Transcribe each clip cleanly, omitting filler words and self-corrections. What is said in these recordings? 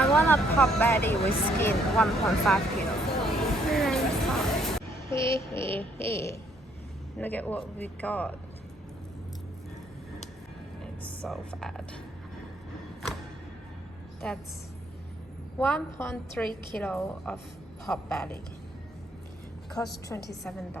I want a pot belly with skin, 1.5 kilo. Hey. Look at what we got. It's so fat. That's 1.3 kilo of pot belly. Costs $27.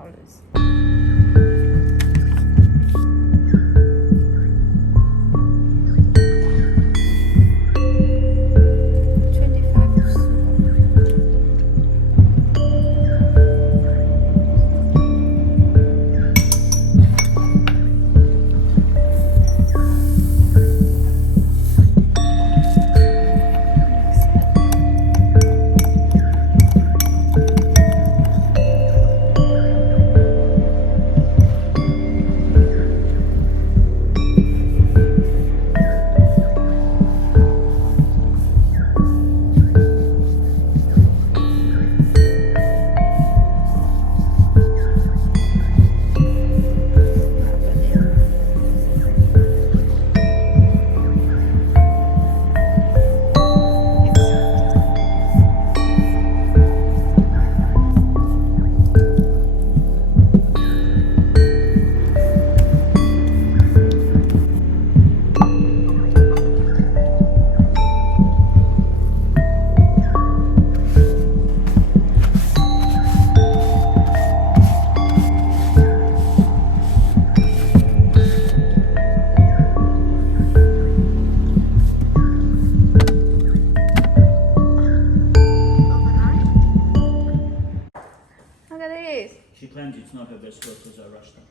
She claims it's not her best work because I rushed her.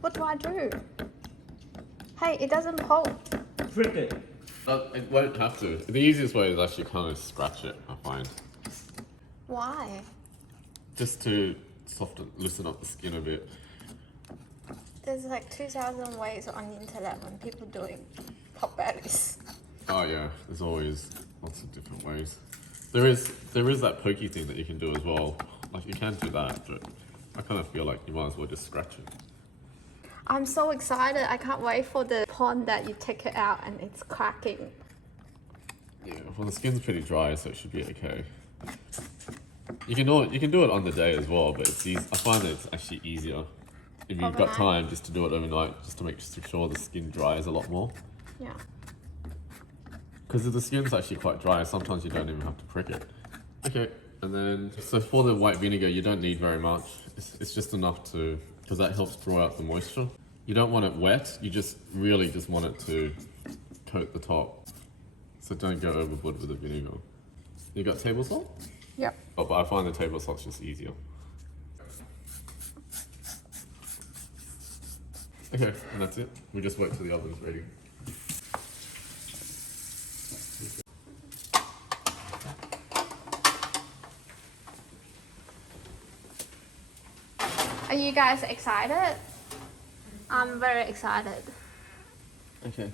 What do I do? Hey, it doesn't pull. Prick it. It won't have to. The easiest way is actually kind of scratch it, I find. Why? Just to loosen up the skin a bit. There's like 2,000 ways on the internet when people doing pot bellies. Oh yeah, there's always lots of different ways. There is that pokey thing that you can do as well. Like you can do that, but I kind of feel like you might as well just scratch it. I'm so excited. I can't wait for the pond that you take it out and it's cracking. Yeah, well the skin's pretty dry, so it should be okay. You can do it on the day as well, but it's easy. I find that it's actually easier if you've got time just to do it overnight, just to make sure the skin dries a lot more. Yeah. Because if the skin's actually quite dry, sometimes you don't even have to prick it. Okay, and then, so for the white vinegar, you don't need very much. It's just enough because that helps draw out the moisture. You don't want it wet, you really just want it to coat the top. So don't go overboard with the vinegar. You got table salt? Yep. Oh, but I find the table salt's just easier. Okay, and that's it. We just wait till the oven's ready. Are you guys excited? I'm very excited. Okay.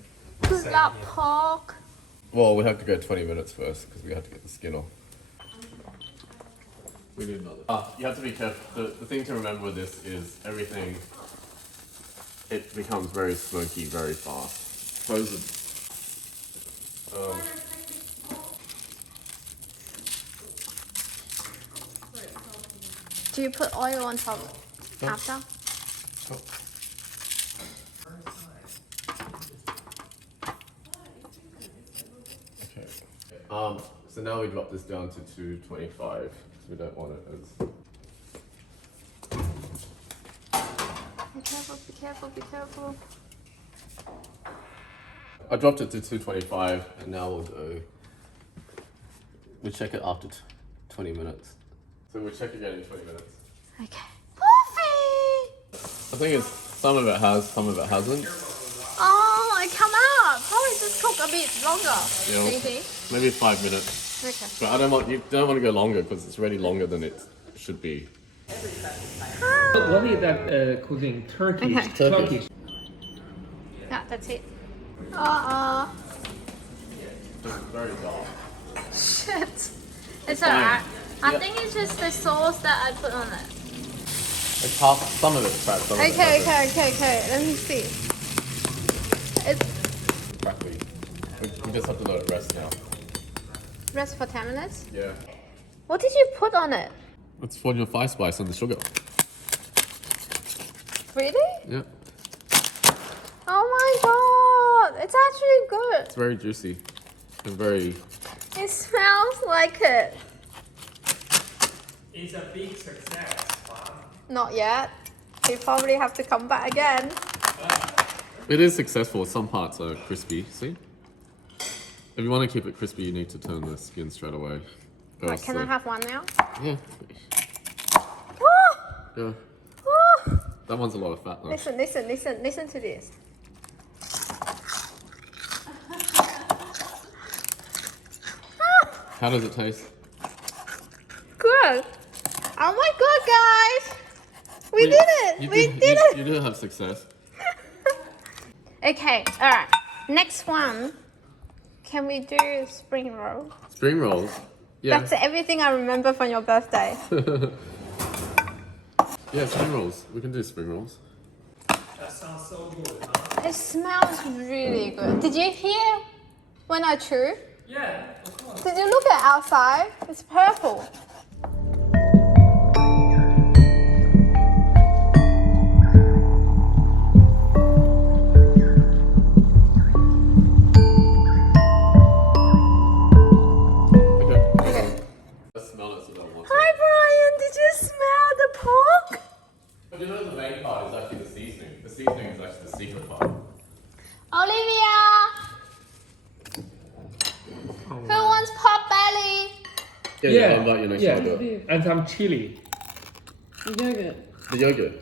Who's that pork? Well, we have to go 20 minutes first because we have to get the skin off. We need another. You have to be careful. The thing to remember with this is everything, it becomes very smoky very fast. Close it. Do you put oil on top after? Oh. Okay. So now we drop this down to 225 because we don't want it as. Be careful. I dropped it to 225 and now we'll check it after 20 minutes. So we'll check again in 20 minutes. Okay. Coffee! I think it's some of it has, some of it hasn't. Oh, it come out. Probably just cook a bit longer. Yeah, Do you think? maybe 5 minutes. Okay. But you don't want to go longer because it's already longer than it should be. What is that cooking? Turkish. Okay. Turkish. Yeah, that's it. It's very dark. Shit. It's alright. I think it's just the sauce that I put on it. It's half, some of it's crap, some of it Okay. Let me see. It's crackly. We just have to let it rest now. Rest for 10 minutes? Yeah. What did you put on it? It's for your fire spice and the sugar. Really? Yeah. Oh my god! It's actually good. It's very juicy and very. It smells like it. It's a big success. Wow. Not yet. You probably have to come back again. It is successful. Some parts are crispy. See? If you want to keep it crispy, you need to turn the skin straight away. Right, can I have one now? Yeah. Oh! Yeah. Oh! That one's a lot of fat though. Listen to this. How does it taste? Good. Oh my god, guys! We did it! We did it! You did have success. Okay, alright. Next one. Can we do spring roll? Spring rolls. Yeah. That's everything I remember from your birthday. Yeah, spring rolls. We can do spring rolls. That sounds so good, huh? It smells really good. Did you hear when I chew? Yeah, of course. Did you look at outside? It's purple. Okay. Let's smell it so that once. Hi Brian, did you smell the pork? But you know the main part is actually the seasoning. The seasoning is actually the secret part. Olivia! Who wants pot belly? Yeah, I'll invite you next yeah. time. But And some chili. Yogurt. the yogurt.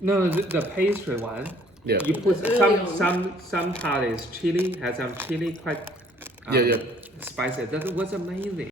No, the pastry one. Yeah. You put It's early on. some part is chili, has some chili quite Yeah. spicy. That was amazing.